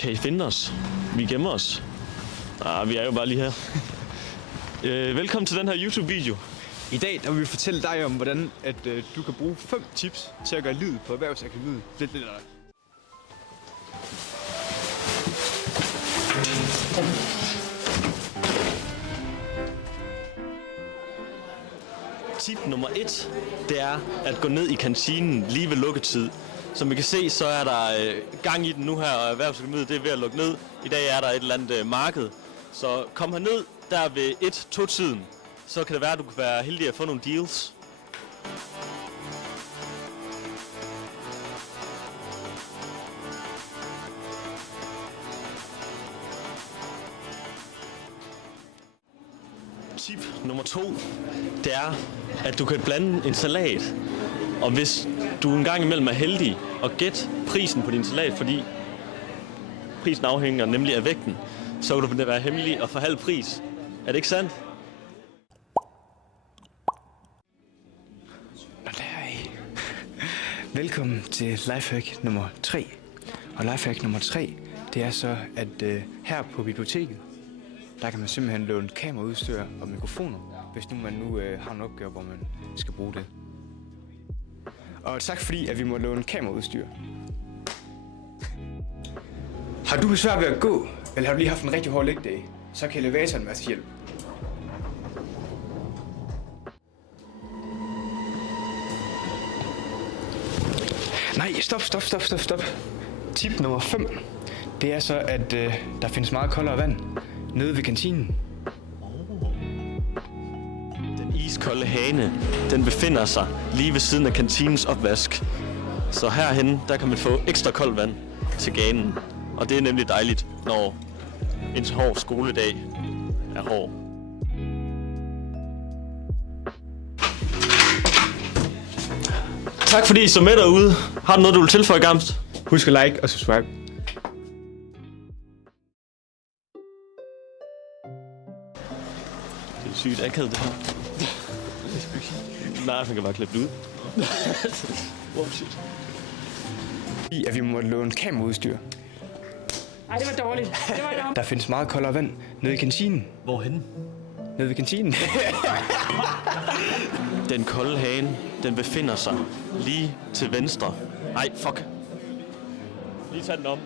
Kan I finde os? Vi gemmer os. Vi er jo bare lige her. Velkommen til den her YouTube-video. I dag der vil vi fortælle dig om, hvordan du kan bruge 5 tips til at gøre livet på Erhvervsakademiet lidt lettere. Tip nummer 1, det er at gå ned i kantinen lige ved lukketid. Som vi kan se, så er der gang i den nu her, og Erhvervsakademiet det er ved at lukke ned. I dag er der et eller andet marked. Så kom herned der ved 1-2-tiden. Så kan det være, at du kan være heldig at få nogle deals. Tip nummer 2, det er, at du kan blande en salat. Og hvis du en gang imellem er heldig og gætte prisen på din salat, fordi prisen afhænger nemlig af vægten, så kan du være hemmelig og få halv pris. Er det ikke sandt? Og der er I. Velkommen til lifehack nummer 3. Og lifehack nummer 3, det er så, at her på biblioteket, der kan man simpelthen låne kameraudstyr og mikrofoner, hvis man har en opgave, hvor man skal bruge det. Og tak fordi, at vi må låne kameraudstyr. Har du svært ved at gå, eller har du lige haft en rigtig hård lægdag, så kan elevatoren være til hjælp. Nej, stop. Tip nummer 5, det er så, at der findes meget koldere vand nede ved kantinen. Den iskolde hane, den befinder sig lige ved siden af kantinens opvask. Så herhen, der kan man få ekstra koldt vand til ganen. Og det er nemlig dejligt, når en hård skoledag er hård. Tak fordi I så med derude. Har du noget, du vil tilføje, Gamst? Husk at like og subscribe. Det er sygt akavet, det her. Nej, han kan bare klippe det ud. Wow, shit. At vi må låne kameraudstyr. Nej, det var dårligt. Det var dumt. Der findes meget koldere vand nede i kantinen. Hvorhenne? Nede ved kantinen. Den kolde hane, den befinder sig lige til venstre. Nej, fuck. Lige tag den om.